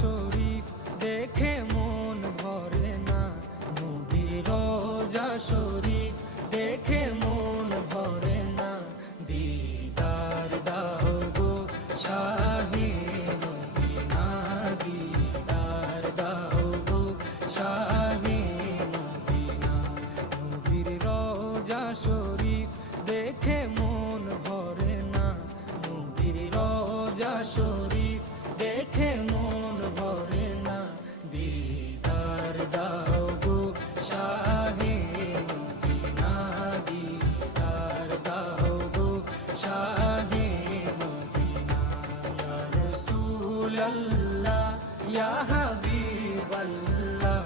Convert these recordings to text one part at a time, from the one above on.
শরীফ দেখে মন ভরে না, নবীর রওজা শরীফ দেখে মন ভরে না। দিদার দাও গো শাহে মদিনা, দিদার দাও গো শাহে মদিনা। নবীর রওজা শরীফ দেখে মন ভরে না, নবীর রওজা শরীফ দেখে মন ভরে না। দিদার দাও গো শাহে মদিনা, দিদার দাও গো শাহে মদিনা। ইয়া রাসূলাল্লাহ ইয়া হাবিবাল্লাহ,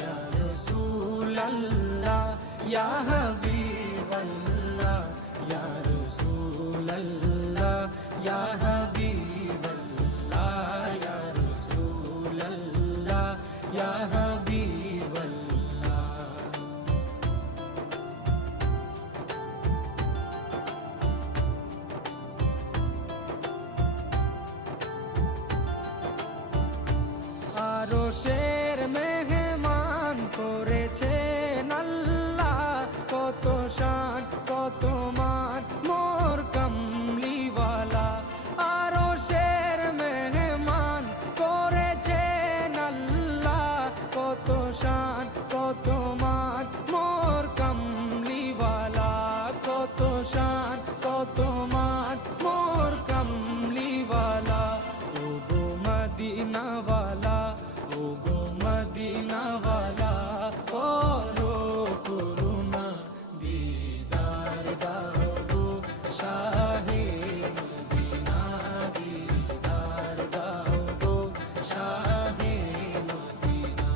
ইয়া রাসূলাল্লাহ ইয়া হাবিবাল্লাহ, ইয়া রাসূলাল্লাহ ইয়া হাবিবাল্লাহ, ইয়া রাসূলাল্লাহ ইয়া হাবিবাল্লাহ। আরশের মেহমান করেছেন আল্লাহ, কত শান কত মান মোর কামলিওয়ালা। আরশের মেহমান করেছেন আল্লাহ, কত শান কত মান মোর কামলিওয়ালা, কত শান কত মান মোর কামলিওয়ালা। ও গো মদিনাওয়ালা, ও গো মদিনাওয়ালা, করো করুণা, দিদার দাও গো শাহে মদিনা, দিদার দাও গো শাহে মদিনা।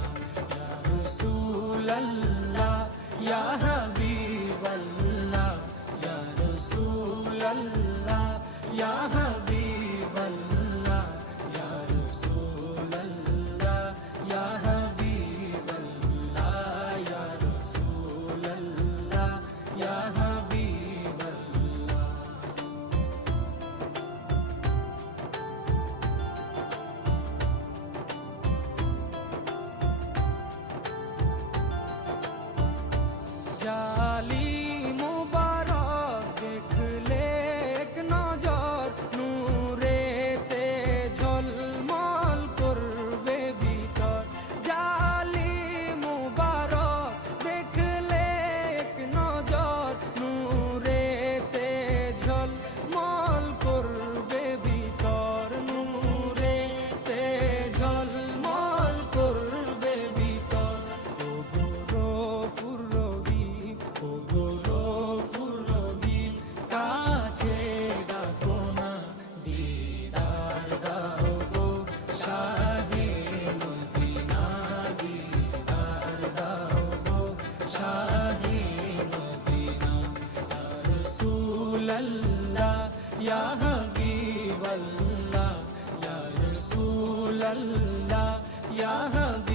ইয়া রাসূলাল্লাহ ইয়া হাবিবাল্লাহ, ইয়া রাসূলাল্লাহ ইয়া হাবিবাল্লাহ, ইয়া রাসূলাল্লাহ ইয়া হাবিবাল্লাহ, ইয়া রাসূলাল্লাহ ইয়া হাবিবাল্লাহ। জালি মুবারক দেখলে এক নজর, নূরেতে ঝলমল করবে ভিতর। জালি মুবারক দেখলে এক নজর, নূরেতে ঝলমল করবে ভিতর, নূরেতে ঝলমল করবে ভিতর। ও গো গফুর রহিম, ও গো গফুর রহিম, কাছে ডাকো না, দিদার দাও গো শাহে মদিনা, দিদার দাও গো শাহে মদিনা। ইয়া রাসূলাল্লাহ ইয়া হাবিবাল্লাহ, ইয়া রাসূলাল্লাহ ইয়া হাবিবাল্লাহ।